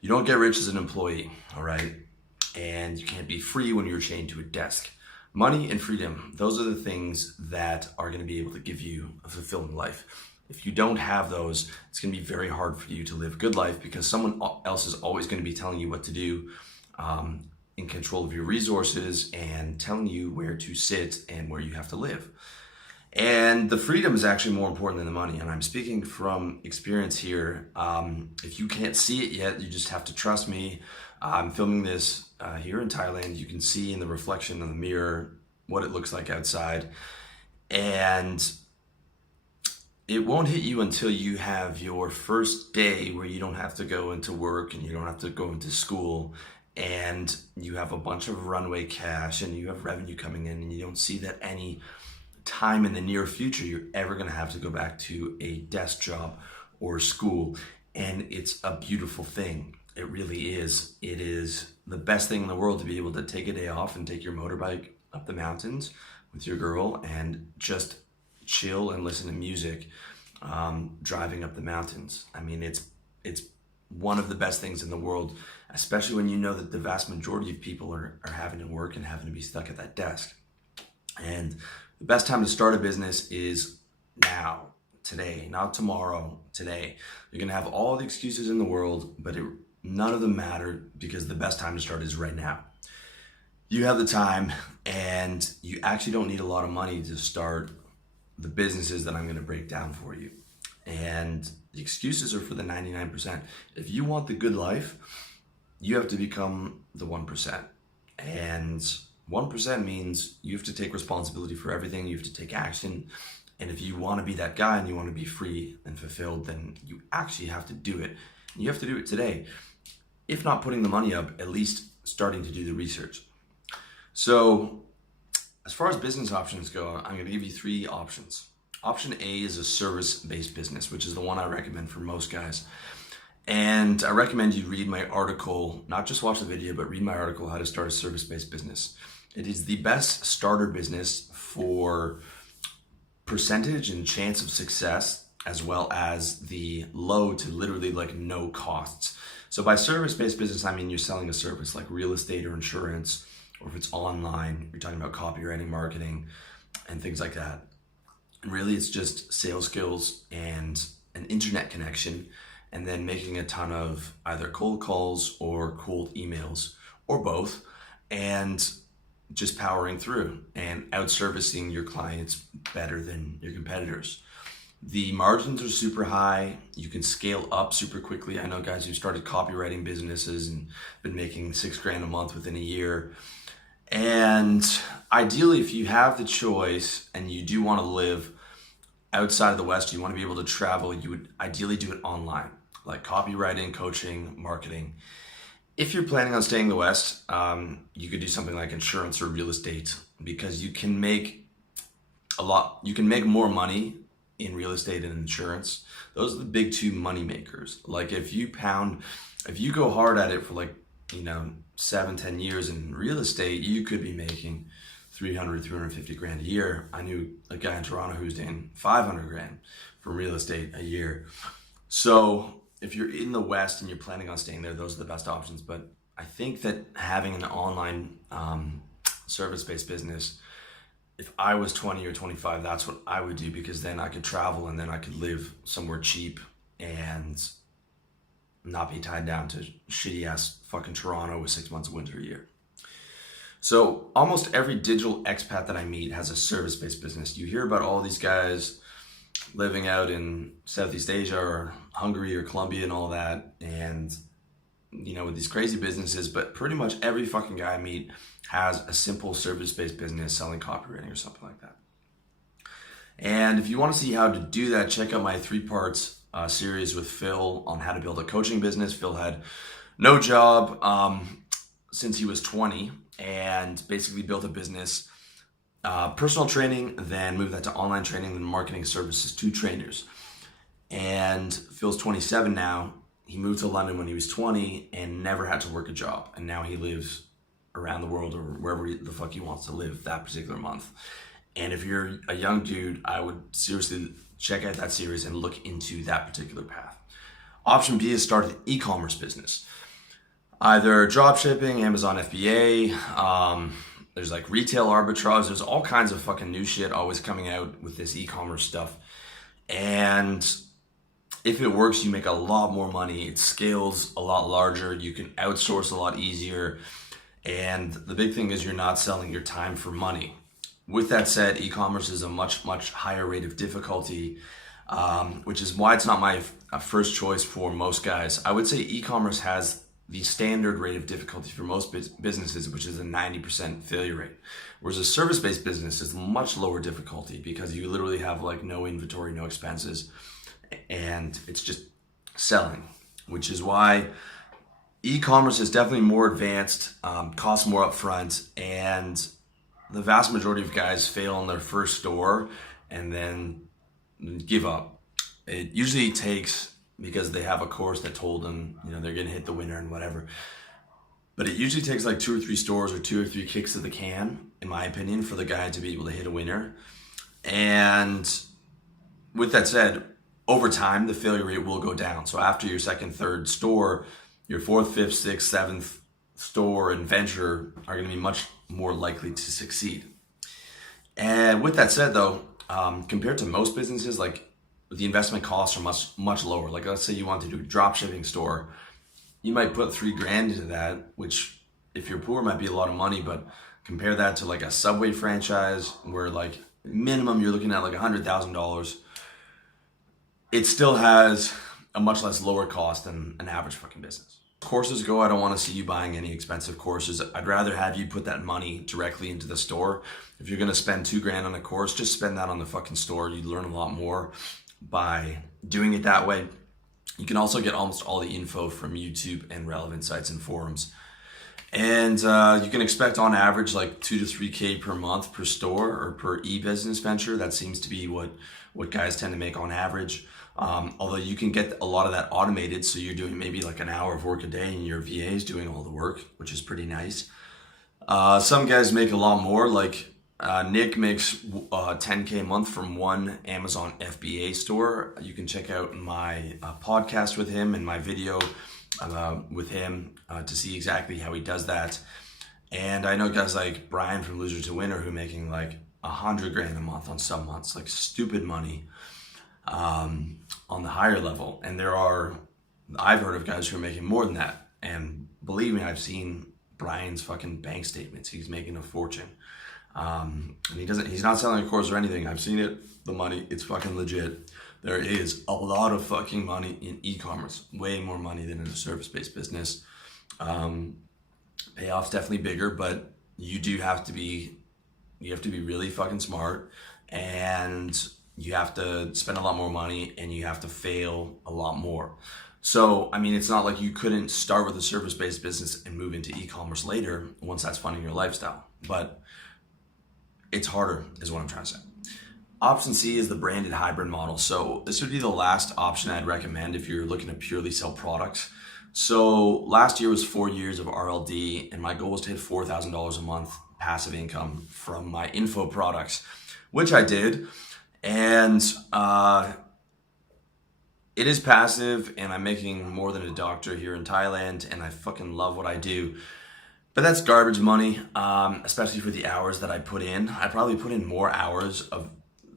You don't get rich as an employee, all right? And you can't be free when you're chained to a desk. Money and freedom, those are the things that are going to be able to give you a fulfilling life. If you don't have those, it's going to be very hard for you to live a good life because someone else is always going to be telling you what to do, in control of your resources and telling you where to sit and where you have to live. And the freedom is actually more important than the money. And I'm speaking from experience here. If you can't see it yet, you just have to trust me. I'm filming this here in Thailand. You can see in the reflection of the mirror what it looks like outside. And it won't hit you until you have your first day where you don't have to go into work and you don't have to go into school and you have a bunch of runway cash and you have revenue coming in and you don't see that any time in the near future you're ever going to have to go back to a desk job or school. And it's a beautiful thing. It really is. It is the best thing in the world to be able to take a day off and take your motorbike up the mountains with your girl and just chill and listen to music, driving up the mountains. I mean, it's one of the best things in the world, especially when you know that the vast majority of people are having to work and having to be stuck at that desk. And the best time to start a business is now, today, not tomorrow, today. You're gonna have all the excuses in the world, but none of them matter because the best time to start is right now. You have the time and you actually don't need a lot of money to start the businesses that I'm gonna break down for you. And the excuses are for the 99%. If you want the good life, you have to become the 1%. And 1% means you have to take responsibility for everything. You have to take action. And if you want to be that guy and you want to be free and fulfilled, then you actually have to do it. And you have to do it today. If not putting the money up, at least starting to do the research. So as far as business options go, I'm going to give you 3 options. Option A is a service-based business, which is the one I recommend for most guys. And I recommend you read my article, not just watch the video, but read my article, How to Start a Service-Based Business. It is the best starter business for percentage and chance of success, as well as the low to literally like no costs. So by service-based business, I mean you're selling a service like real estate or insurance, or if it's online, you're talking about copywriting, marketing, and things like that. And really it's just sales skills and an internet connection, and then making a ton of either cold calls or cold emails or both, and just powering through and out-servicing your clients better than your competitors. The margins are super high. You can scale up super quickly. I know guys who started copywriting businesses and been making $6,000 a month within a year. And ideally, if you have the choice and you do want to live outside of the West, you want to be able to travel, you would ideally do it online, like copywriting, coaching, marketing. If you're planning on staying in the West, you could do something like insurance or real estate, because you can make more money in real estate and insurance. Those are the big 2 money makers. Like if you go hard at it for 7-10 years in real estate, you could be making $350,000 a year. I knew a guy in Toronto who was doing $500,000 from real estate a year. So if you're in the West and you're planning on staying there, those are the best options. But I think that having an online service-based business, if I was 20 or 25, that's what I would do, because then I could travel and then I could live somewhere cheap and not be tied down to shitty ass fucking Toronto with 6 months of winter a year. So almost every digital expat that I meet has a service-based business. You hear about all these guys living out in Southeast Asia or Hungary or Colombia and all that, and with these crazy businesses, but pretty much every fucking guy I meet has a simple service-based business selling copywriting or something like that. And if you want to see how to do that, check out my 3-part series with Phil on how to build a coaching business. Phil had no job since he was 20 and basically built a business, personal training, then moved that to online training, then marketing services to trainers. And Phil's 27 now. He moved to London when he was 20 and never had to work a job. And now he lives around the world or wherever the fuck he wants to live that particular month. And if you're a young dude, I would seriously check out that series and look into that particular path. Option B is start an e-commerce business. either drop shipping, Amazon FBA, there's like retail arbitrage. There's all kinds of fucking new shit always coming out with this e-commerce stuff. And if it works, you make a lot more money. It scales a lot larger. You can outsource a lot easier. And the big thing is you're not selling your time for money. With that said, e-commerce is a much, much higher rate of difficulty, which is why it's not my first choice for most guys. I would say e-commerce has the standard rate of difficulty for most businesses, which is a 90% failure rate. Whereas a service-based business is much lower difficulty because you literally have like no inventory, no expenses, and it's just selling, which is why e-commerce is definitely more advanced, costs more upfront, and the vast majority of guys fail on their first store and then give up. It usually takes, because they have a course that told them, they're gonna hit the winner and whatever. But it usually takes like 2 or 3 stores or 2 or 3 kicks of the can, in my opinion, for the guy to be able to hit a winner. And with that said, over time, the failure rate will go down. So after your second, third store, your fourth, fifth, sixth, seventh store and venture are gonna be much more likely to succeed. And with that said though, compared to most businesses, like the investment costs are much, much lower. Like let's say you want to do a drop shipping store, you might put $3,000 into that, which if you're poor might be a lot of money, but compare that to like a Subway franchise where like minimum you're looking at like $100,000. It still has a much less lower cost than an average fucking business. Courses go, I don't want to see you buying any expensive courses. I'd rather have you put that money directly into the store. If you're going to spend $2,000 on a course, just spend that on the fucking store. You'd learn a lot more by doing it that way. You can also get almost all the info from YouTube and relevant sites and forums. And you can expect on average like 2 to 3K per month per store or per e-business venture. That seems to be what guys tend to make on average. Although you can get a lot of that automated, so you're doing maybe like an hour of work a day and your VA is doing all the work, which is pretty nice. Some guys make a lot more, like Nick makes 10K a month from one Amazon FBA store. You can check out my podcast with him and my video with him to see exactly how he does that. And I know guys like Brian from Loser to Winner who are making like $100,000 a month on some months, like stupid money. On the higher level, and I've heard of guys who are making more than that, and believe me, I've seen Brian's fucking bank statements. He's making a fortune, and he's not selling a course or anything. I've seen it, the money, it's fucking legit. There is a lot of fucking money in e-commerce, way more money than in a service-based business. Payoff's definitely bigger, but you have to be really fucking smart, and you have to spend a lot more money and you have to fail a lot more. So, I mean, it's not like you couldn't start with a service-based business and move into e-commerce later once that's funding your lifestyle, but it's harder is what I'm trying to say. Option C is the branded hybrid model. So this would be the last option I'd recommend if you're looking to purely sell products. So last year was 4 years of RLD and my goal was to hit $4,000 a month passive income from my info products, which I did. And it is passive and I'm making more than a doctor here in Thailand and I fucking love what I do. But that's garbage money, especially for the hours that I put in. I probably put in more hours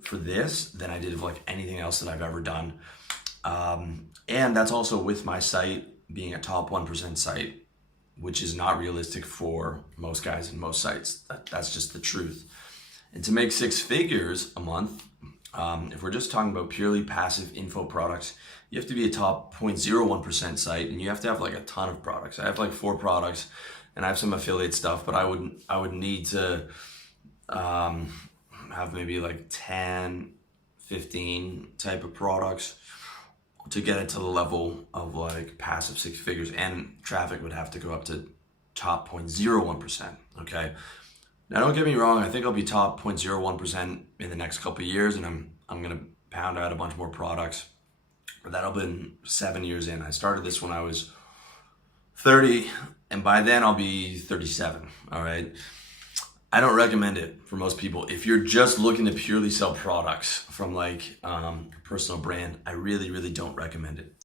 for this than I did of like anything else that I've ever done. And that's also with my site being a top 1% site, which is not realistic for most guys and most sites. That's just the truth. And to make 6 figures a month, if we're just talking about purely passive info products, you have to be a top 0.01% site and you have to have like a ton of products. I have like 4 products and I have some affiliate stuff, but I would need to have maybe like 10, 15 type of products to get it to the level of like passive 6 figures, and traffic would have to go up to top 0.01%, okay? Now, don't get me wrong, I think I'll be top 0.01% in the next couple of years, and I'm gonna pound out a bunch more products. But that'll be 7 years in. I started this when I was 30, and by then I'll be 37, all right? I don't recommend it for most people. If you're just looking to purely sell products from like a personal brand, I really, really don't recommend it.